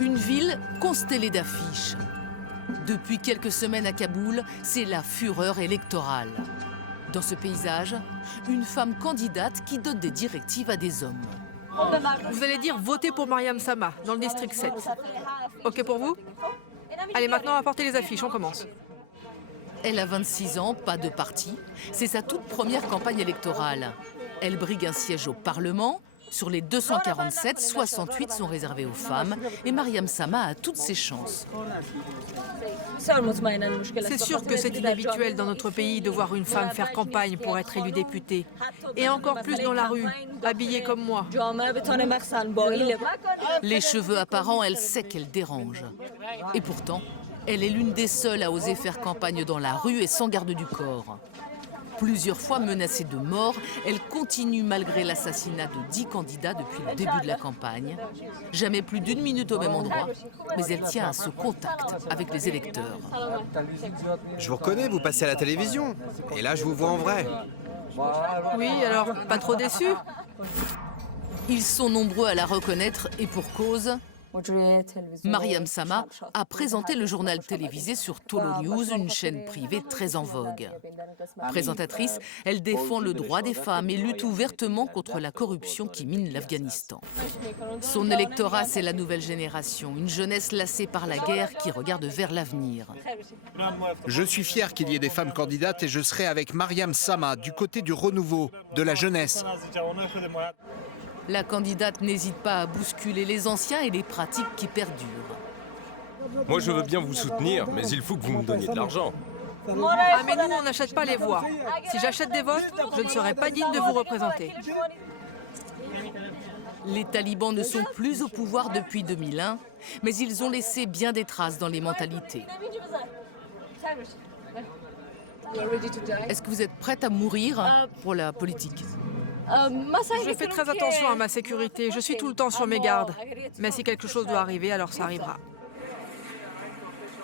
Une ville constellée d'affiches. Depuis quelques semaines à Kaboul, c'est la fureur électorale. Dans ce paysage, une femme candidate qui donne des directives à des hommes. Vous allez dire votez pour Mariam Sama, dans le district 7. OK pour vous? Allez, maintenant, apportez les affiches, on commence. Elle a 26 ans, pas de parti. C'est sa toute première campagne électorale. Elle brigue un siège au Parlement. Sur les 247, 68 sont réservés aux femmes. Et Mariam Sama a toutes ses chances. C'est sûr que c'est inhabituel dans notre pays de voir une femme faire campagne pour être élue députée. Et encore plus dans la rue, habillée comme moi. Les cheveux apparents, elle sait qu'elle dérange. Et pourtant, elle est l'une des seules à oser faire campagne dans la rue et sans garde du corps. Plusieurs fois menacée de mort, elle continue malgré l'assassinat de 10 candidats depuis le début de la campagne. Jamais plus d'1 minute au même endroit, mais elle tient à ce contact avec les électeurs. Je vous reconnais, vous passez à la télévision. Et là, je vous vois en vrai. Oui, alors, pas trop déçu? Ils sont nombreux à la reconnaître et pour cause. Mariam Sama a présenté le journal télévisé sur Tolo News, une chaîne privée très en vogue. Présentatrice, elle défend le droit des femmes et lutte ouvertement contre la corruption qui mine l'Afghanistan. Son électorat, c'est la nouvelle génération, une jeunesse lassée par la guerre qui regarde vers l'avenir. Je suis fier qu'il y ait des femmes candidates et je serai avec Mariam Sama du côté du renouveau, de la jeunesse. La candidate n'hésite pas à bousculer les anciens et les pratiques qui perdurent. Moi, je veux bien vous soutenir, mais il faut que vous me donniez de l'argent. Ah, mais nous, on n'achète pas les voix. Si j'achète des votes, je ne serai pas digne de vous représenter. Les talibans ne sont plus au pouvoir depuis 2001, mais ils ont laissé bien des traces dans les mentalités. Est-ce que vous êtes prête à mourir pour la politique ? Je fais très attention à ma sécurité. Je suis tout le temps sur mes gardes. Mais si quelque chose doit arriver, alors ça arrivera.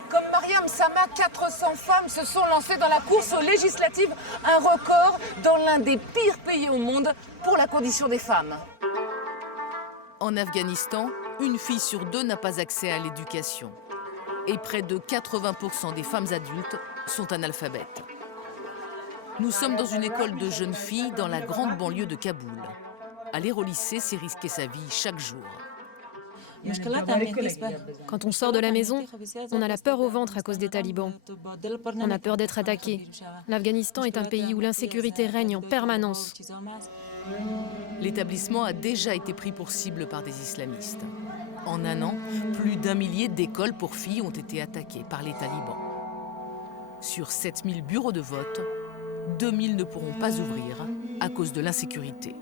Comme Mariam Sama, 400 femmes se sont lancées dans la course aux législatives, un record dans l'un des pires pays au monde pour la condition des femmes. En Afghanistan, une fille sur 2 n'a pas accès à l'éducation. Et près de 80% des femmes adultes sont analphabètes. Nous sommes dans une école de jeunes filles dans la grande banlieue de Kaboul. Aller au lycée, c'est risquer sa vie chaque jour. Quand on sort de la maison, on a la peur au ventre à cause des talibans. On a peur d'être attaqué. L'Afghanistan est un pays où l'insécurité règne en permanence. L'établissement a déjà été pris pour cible par des islamistes. En un an, plus d'1 millier d'écoles pour filles ont été attaquées par les talibans. Sur 7000 bureaux de vote, 2000 ne pourront pas ouvrir à cause de l'insécurité.